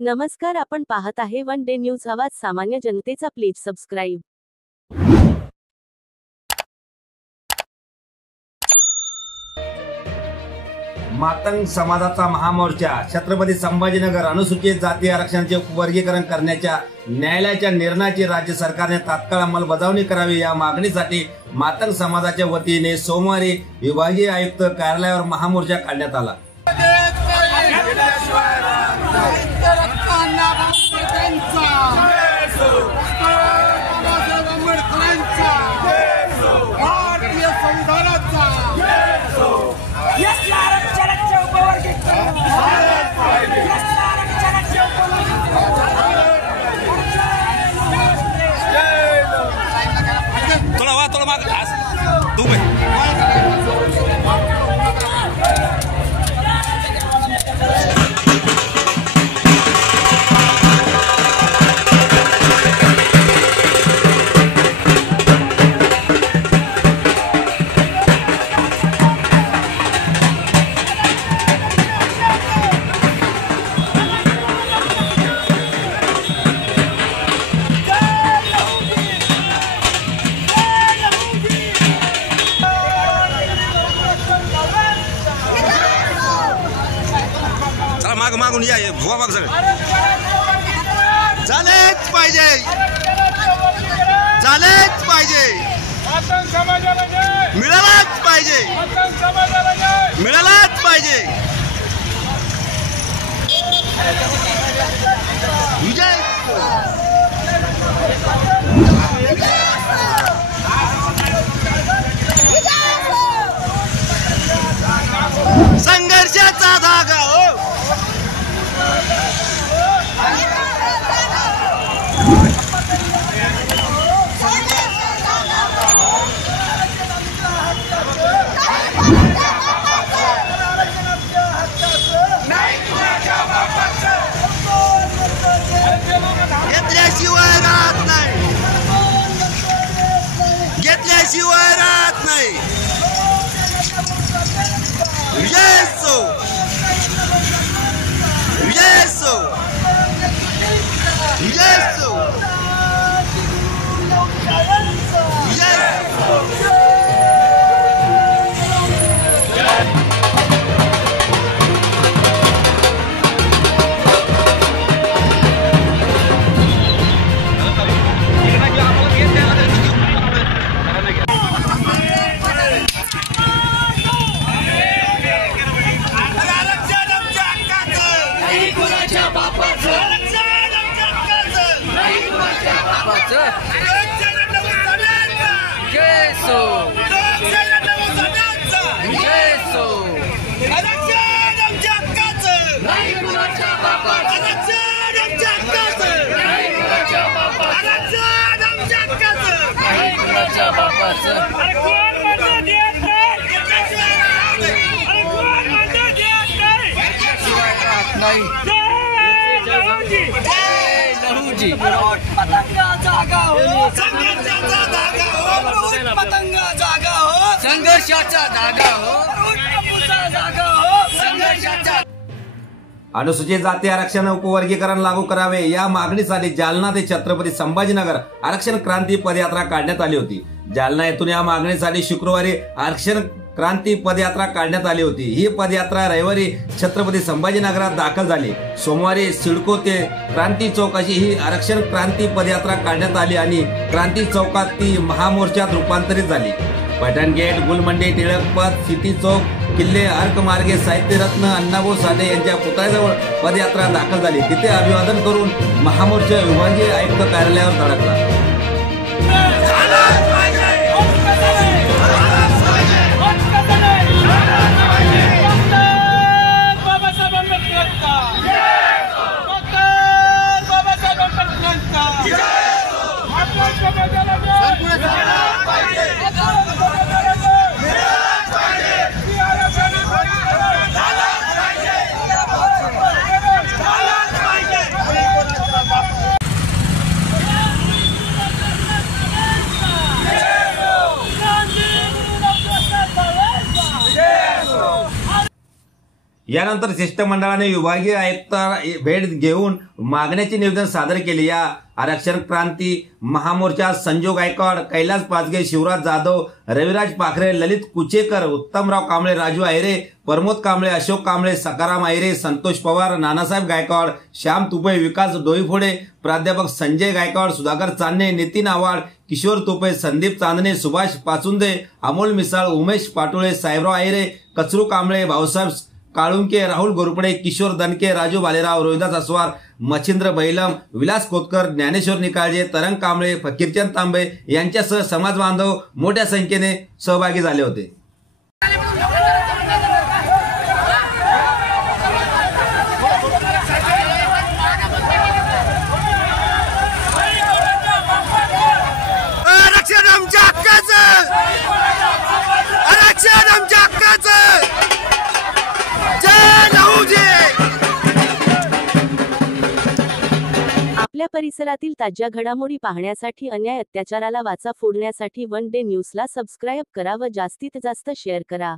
नमस्कार, आपण पाहत आहे वन डे न्यूज आवाज सामान्य जनतेचा. Please subscribe. मातंग समाजाचा महामोर्चा. छत्रपती संभाजीनगर अनुसूचित जाती आरक्षणाचे वर्गीकरण करण्याच्या न्यायालयाच्या निर्णयाची राज्य सरकारने तात्काळ अंमलबजावणी करावी या मागणीसाठी मातंग समाजाच्या वतीने सोमवारी विभागीय आयुक्त कार्यालयावर महामोर्चा काढण्यात आला. थोड़ा माग दुबई मागून या भुवा माग सगळं झालेच पाहिजे, झालेच पाहिजे, मिळालाच पाहिजे, मिळालाच पाहिजे. विजय संघर्षाचा धागा हो. घेतल्याशिवाय राहत नाही, घेतल्याशिवाय राहत नाही. विजय सो, विजय सो, विजय सो, अनुसूचित जाती आरक्षण उपवर्गीकरण लागू करावे या मागणीसाठी जालना ते छत्रपती संभाजीनगर आरक्षण क्रांती पदयात्रा काढण्यात आली होती. जालना येथून या मागणीसाठी शुक्रवारी आरक्षण क्रांती पदयात्रा काढण्यात आली होती. ही पदयात्रा रविवारी छत्रपती संभाजीनगरात दाखल झाली. सोमवारी सिडको ते क्रांती चौक अशी ही आरक्षण क्रांती पदयात्रा काढण्यात आली आणि क्रांती चौकात ती महामोर्चात रूपांतरित झाली. पैठण गेट, गुलमंडी, टिळक पथ, सिटी चौक, किल्ले अर्क मार्गे साहित्यरत्न अण्णाभाऊ साठे यांच्या पुतळ्याजवळ पदयात्रा दाखल झाली. तिथे अभिवादन करून महामोर्चा विभागीय आयुक्त कार्यालयावर धडकला. यानंतर शिष्टमंडळाने विभागीय आयुक्त भेट घेऊन मागण्याचे निवेदन सादर केले। या आरक्षण क्रांती महामोर्चा संजू गायकवाड, कैलास पाचगे, शिवराज जाधव, रविराज पाखरे, ललित कुचेकर, उत्तमराव कांबळे, राजू आहिरे, प्रमोद कांबळे, अशोक कांबळे, सकाराम आहिरे, संतोष पवार, नानासाहेब गायकवाड, श्याम तुपे, विकास डोईफोडे, प्राध्यापक संजय गायकवाड, सुधाकर चांदणे, नितीन आव्हाड, किशोर तुपे, संदीप चांदणे, सुभाष पाचुंदे, अमोल मिसाळ, उमेश पाटोळे, साहेबराव आहिरे, कचरू कांबळे, भाऊसाहेब काळुंके, राहुल गोरपडे, किशोर दणके, राजू बालेराव, रोहिदास अस्वार, मच्छिंद्र बैलम, विलास कोतकर, ज्ञानेश्वर निकाळजे, तरंग कांबळे, फकीरचंद तांबे यांच्यासह समाज बांधव मोठ्या संख्येने सहभागी झाले होते। आरक्षण आमच्या हक्काचं, आरक्षण आमच्या हक्काचं। जय लहुजी। आपल्या परिसरातील ताज्या घडामोडी पाहण्यासाठी, अन्याय अत्याचाराला वाचा फोडण्यासाठी वन डे न्यूजला सबस्क्राईब करा व जास्तीत जास्त शेअर करा।